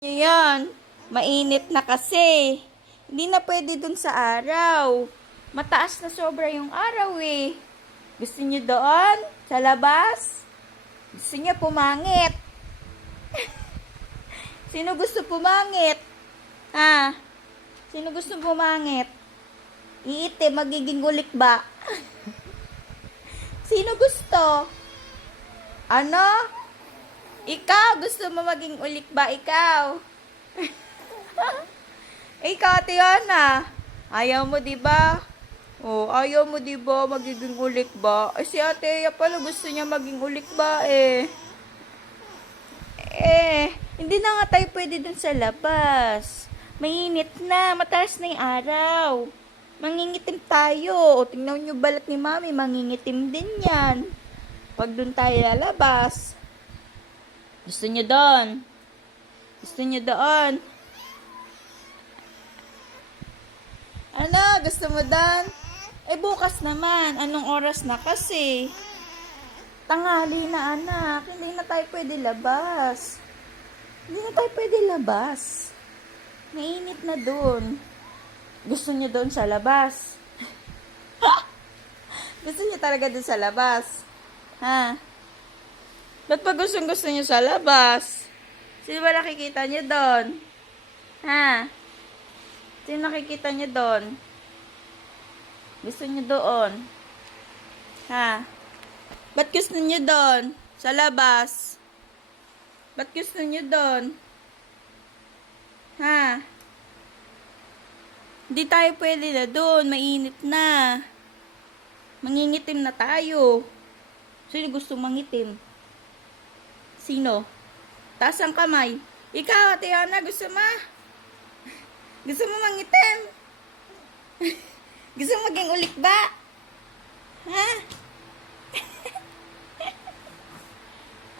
Yan, mainit na kasi. Hindi na pwede dun sa araw. Mataas na sobra yung araw eh. Gusto niyo doon? Sa labas? Gusto niyo pumangit? Sino gusto pumangit? Ha? Sino gusto pumangit? Iite, magiging ulik ba? Sino gusto? Ano? Ikaw, gusto mo maging ulik ba ikaw? Ikaw, Tiana. Ayaw mo, di ba? Oh, ayaw mo, di ba? Magiging ulik ba? Eh, si Ate Ea pala gusto niya maging ulik ba eh. Hindi na nga tayo pwede dun sa labas. Mainit na, mataas na yung araw. Mangingitim tayo. O, tingnan nyo balat ni Mami, mangingitim din yan. Pag dun tayo lalabas. Gusto nyo doon? Gusto nyo doon? Ano? Gusto mo doon? Eh, bukas naman. Anong oras na kasi? Tanghali na, anak. Hindi na tayo pwede labas. Hindi na tayo pwede labas. Mainit na doon. Gusto niyo doon sa labas? Gusto niyo talaga doon sa labas? Ha? Ba't pa gusto niyo sa labas? Sino ba nakikita niyo doon? Ha? Sino nakikita niyo doon? Gusto niyo doon? Ha? Ba't gusto niyo doon? Sa labas? Ba't gusto niyo doon? Ha? Hindi tayo pwede na doon. Mainit na. Mangingitim na tayo. Sino gusto mangitim? Sino? Taas ang kamay. Ikaw, Tiana, gusto mo? Gusto mo mangitim? Gusto mo maging ulik ba? Ha?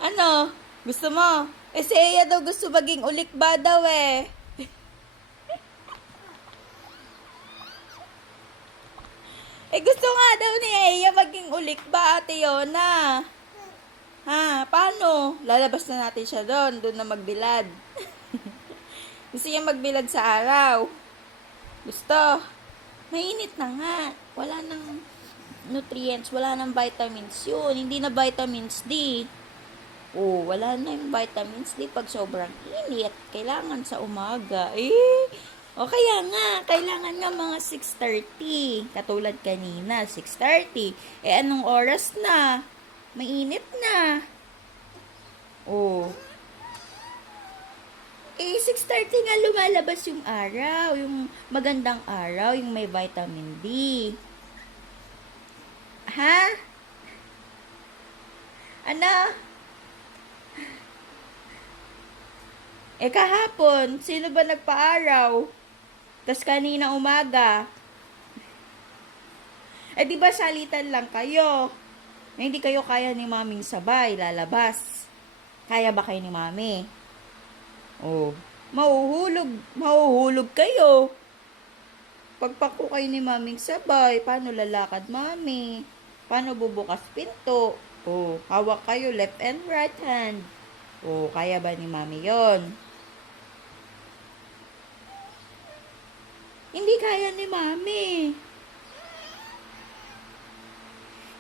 Ano? Gusto mo? Eh, si Ea daw gusto maging ulik ba daw eh. Eh, gusto nga daw ni Ea maging ulik ba, Ate Yona? Ha? Paano? Lalabas na natin siya doon. Doon na magbilad. Gusto niya magbilad sa araw. Gusto. Mainit na nga. Wala nang nutrients. Wala nang vitamins yun. Hindi na vitamins D. Oh, wala na yung vitamins D pag sobrang init. Kailangan sa umaga. O kaya nga, kailangan nga mga 6:30. Katulad kanina, 6:30. Eh, anong oras na? Mainit na. Oh. Eh, 6:30 nga lumalabas yung araw. Yung magandang araw, yung may vitamin D. Ha? Ano? Eh, kahapon, sino ba nagpa-araw? Tas kanina umaga. Eh, di ba salitan lang kayo? Eh, hindi kayo kaya ni Maming sabay, lalabas. Kaya ba kayo ni Mami? Oh, mahuhulog kayo. Pagpako kayo ni Maming sabay, paano lalakad, Mami? Paano bubukas pinto? Oh, hawak kayo left and right hand. Oh, kaya ba ni Mami yon? Hindi kaya ni Mami.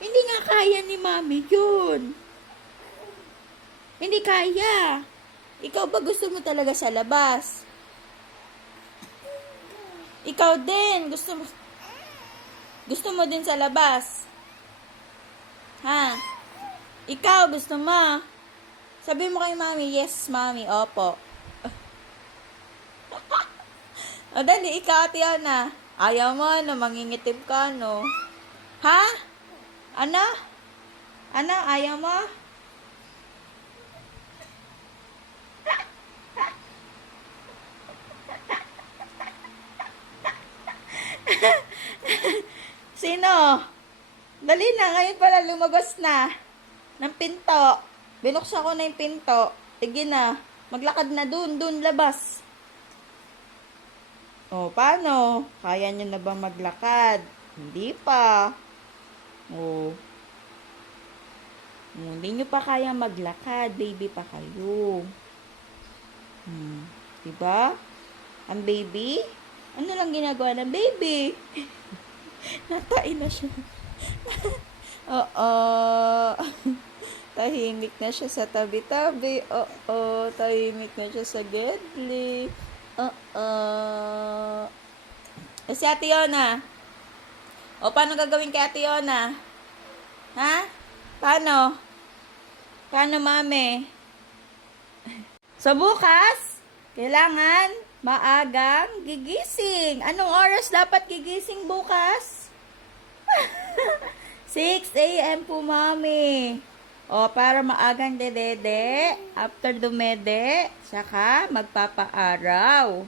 Hindi nga kaya ni Mami yun. Hindi kaya. Ikaw ba gusto mo talaga sa labas? Ikaw din. Gusto mo din sa labas? Ha? Ikaw gusto mo? Sabi mo kay Mami, yes, Mami, opo. O, dali, ikaw, Tiana. Ayaw mo, no? Mangingitim ka, no? Ha? Ano? Ano? Ayaw mo? Sino? Dali na, ngayon pala lumabas na. Ng pinto. Binuksan ko na yung pinto. Sige na. Maglakad na dun, labas. O, paano? Kaya nyo na ba maglakad? Hindi pa. O. Hindi nyo pa kaya maglakad. Baby pa kayo. Diba? Ang baby? Ano lang ginagawa ng baby? Natain na siya. Oo. Tahimik na siya sa tabi-tabi. Oo. Tahimik na siya sa gedli. Oo. O si Ate Yona? O paano gagawin kay Ate Yona? Ha? Paano? Paano, mami? So, bukas, kailangan maagang gigising. Anong oras dapat gigising bukas? 6 a.m. po, mami. O, para maagang dedede, after dumede, saka magpapaaraw.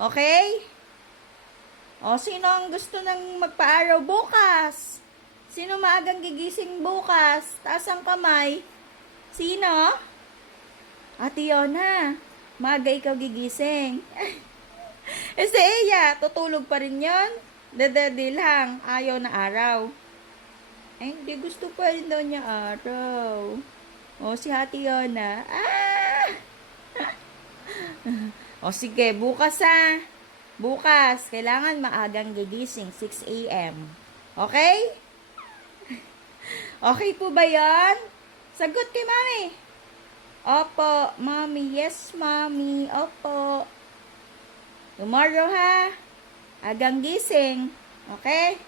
Okay? O, sino ang gusto ng magpaaraw bukas? Sino maagang gigising bukas? Taas ang kamay. Sino? Ate Yona, maaga ikaw gigising. Si Eya, tutulog pa rin yon. Dadadi lang, ayaw na araw. Ay, hindi gusto pa rin daw niya araw. O, si Ate Yona. Ah! O, sige, bukas ha. Bukas, kailangan maagang gigising, 6 a.m. Okay? Okay po ba yan? Sagot kay mami. Opo, mami. Yes, mami. Opo. Tomorrow ha. Agang gising. Okay?